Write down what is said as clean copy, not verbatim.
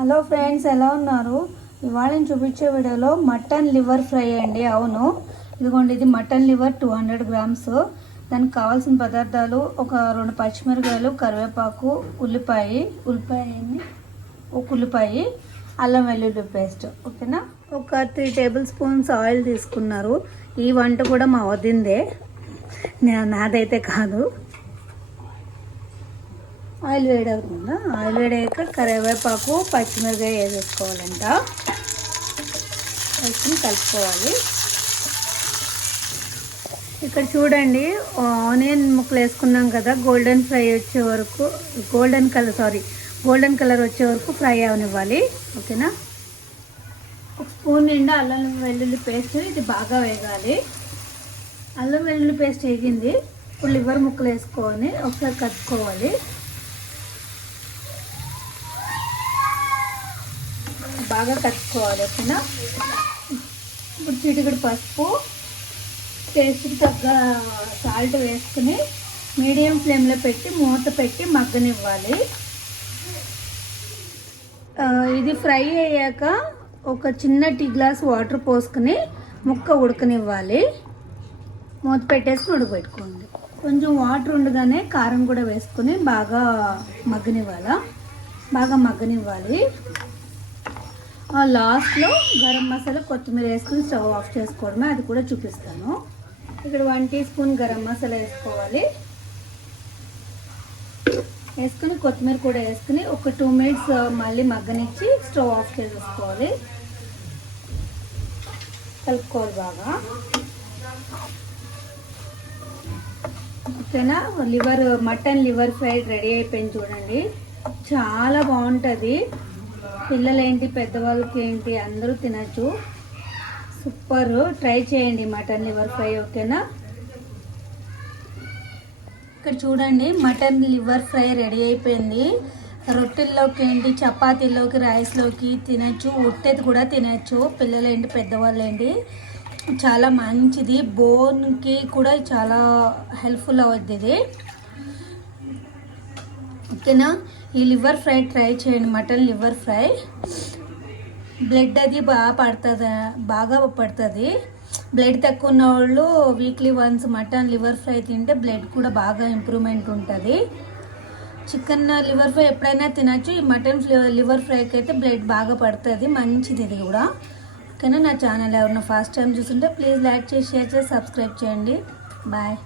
Hello friends, ఎలా ఉన్నారు? ఇవాళ నేను చూపించే వీడియోలో మటన్ లివర్ ఫ్రై అండి. అవును, ఇదిగోండి, ఇది మటన్ లివర్ 200 గ్రామ్స్. దానికి కావాల్సిన పదార్థాలు: ఒక 2 పచ్చిమిరకాయలు, కరివేపాకు, ఉల్లిపాయ, అల్లం వెల్లుల్లి పేస్ట్. ఓకేనా? ఒక 3 టేబుల్ స్పూన్స్ ఆయిల్ తీసుకున్నారు. ఈ వంట కూడా మా వదిందే, నాదైతే కాదు. ఆయిల్ వేడవుతుందా? ఆయిల్ వేడాక కరివేపాకు, పచ్చిమిరకాయ వేసేసుకోవాలంట. వేసుకుని కలుపుకోవాలి. ఇక్కడ చూడండి, ఆనియన్ ముక్కలు వేసుకున్నాం కదా, గోల్డెన్ కలర్ వచ్చే వరకు ఫ్రై అవనివ్వాలి. ఓకేనా? ఒక స్పూన్ నిండా అల్లం వెల్లుల్లి పేస్ట్, ఇది బాగా వేగాలి. అల్లం వెల్లుల్లి పేస్ట్ వేగింది. ఇప్పుడు లివర్ ముక్కలు వేసుకొని ఒకసారి కలుపుకోవాలి. బాగా కలుపుకోవాలి. ఓకేనా? ఇప్పుడు చిటికెడు పసుపు, టేస్ట్కి తగ్గ సాల్ట్ వేసుకుని మీడియం ఫ్లేమ్లో పెట్టి మూత పెట్టి మగ్గనివ్వాలి. ఇది ఫ్రై అయ్యాక ఒక చిన్న టీ గ్లాస్ వాటర్ పోసుకుని ముక్క ఉడకనివ్వాలి. మూత పెట్టేసి ఉడకబెట్టుకోండి. కొంచెం వాటర్ ఉండగానే కారం కూడా వేసుకుని బాగా మగ్గనివ్వాలి. లాస్ట్లో గరం మసాలా, కొత్తిమీర వేసుకుని స్టవ్ ఆఫ్ చేసుకోవడమే, అది కూడా చూపిస్తాను. ఇక్కడ 1 టీ స్పూన్ గరం మసాలా వేసుకోవాలి. వేసుకుని కొత్తిమీర కూడా వేసుకుని ఒక 2 మినిట్స్ మళ్ళీ మగ్గనిచ్చి స్టవ్ ఆఫ్ చేసేసుకోవాలి. కలుపుకోవాలి బాగా. ఓకేనా? మటన్ లివర్ ఫ్రై రెడీ అయిపోయింది. చూడండి, చాలా బాగుంటుంది. పిల్లలేంటి, పెద్దవాళ్ళకి ఏంటి, అందరూ తినచ్చు. సూపర్. ట్రై చేయండి మటన్ లివర్ ఫ్రై. ఓకేనా? ఇక్కడ చూడండి, మటన్ లివర్ ఫ్రై రెడీ అయిపోయింది. రొట్టెల్లోకి ఏంటి, చపాతీలోకి, రైస్లోకి తినచ్చు. ఉట్టేది కూడా తినచ్చు. పిల్లలేంటి, పెద్దవాళ్ళు ఏంటి, చాలా మంచిది. బోన్కి కూడా చాలా హెల్ప్ఫుల్ అవుద్ది ఇది. ఓకేనా? ఈ లివర్ ఫ్రై ట్రై చేయండి, మటన్ లివర్ ఫ్రై. బ్లడ్ అది బాగా పడుతుంది. బ్లడ్ తక్కువ ఉన్న వాళ్ళు weekly once mutton liver fry తింటే బ్లడ్ కూడా బాగా ఇంప్రూవ్మెంట్ ఉంటుంది. చికెన్ లివర్ ఫ్రై ఎప్పుడైనా తినచ్చు. ఈ మటన్ లివర్ ఫ్రైకి అయితే బ్లడ్ బాగా పడుతుంది, మంచిది ఇది కూడా. ఓకేనా? నా ఛానల్ ఎవరైనా ఫస్ట్ టైం చూస్తుంటే ప్లీజ్ లైక్ చేసి, షేర్ చేసి, సబ్స్క్రైబ్ చేయండి. బాయ్.